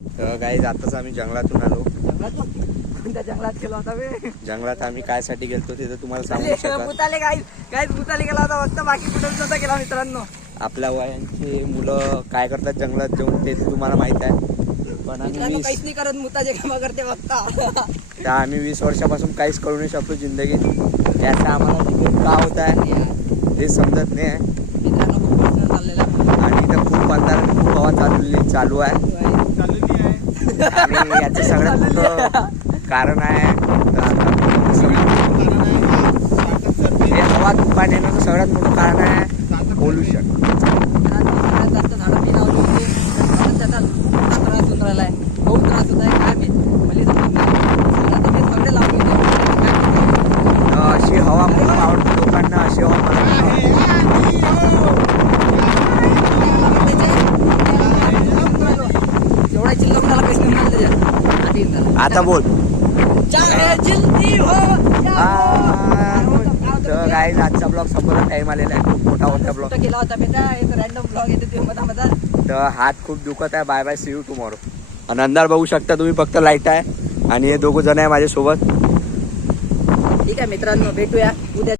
तर गाईज आताच आम्ही जंगलातून आलो. कोणत्या जंगलात गेला होता बे? जंगलात आम्ही काय साठी गेलतो ते तर तुम्हाला सांगू शकत. भूताले गाईज भूताले गेला होता फक्त, बाकी कुठं नव्हता गेला मित्रांनो. आपल्या वयांचे मुलं काय करतात जंगलात जाऊन ते तुम्हाला माहित आहे. पण आम्ही मित्रांनो काहीच नाही करत, भूताचे काम करते फक्त. आम्ही 20 वर्षापासून काहीच करू नाही शकतो जिंदगीत. याचा आम्हाला रिग्रेट का होत आहे ते समजत नाही आहे. मित्रांनो खूप प्रश्न चाललेला आहे. आणि इथं खूप अंधार खूप हवा चालू आहे. आणि याचं सगळ्यात मोठं कारण आहे हे हवा तुफान येण्याचं सगळ्यात मोठं कारण आहे पोल्युशन. मित्रांनो सगळ्यात जास्त झाडं मी लावली होती, पण त्याचा खूप त्रास होऊन राहिला आहे. खूप त्रास होत आहे काय मी म्हणजे सगळे लावली होती. अशी हवा खूप आवडते लोकांना. अशी हवा मला खूप आवडते. एवढा चिल्ला मला काहीच नाही मिळालं त्याच्यात. आता बोल. चाहे जिंदगी हो तर गाईज आजचा ब्लॉग संपला. टाइम आलेला आहे. खूप मोठा होता ब्लॉग. केला होता बेटा, एक रॅन्डम ब्लॉग येते ते मधा. तर हात खूप दुखत आहे. Bye bye, see you tomorrow. आणि अंधार बघू शकता तुम्ही, फक्त लाईट आहे. आणि हे दोघं जण आहे माझ्यासोबत. ठीक आहे मित्रांनो, भेटूया उद्या.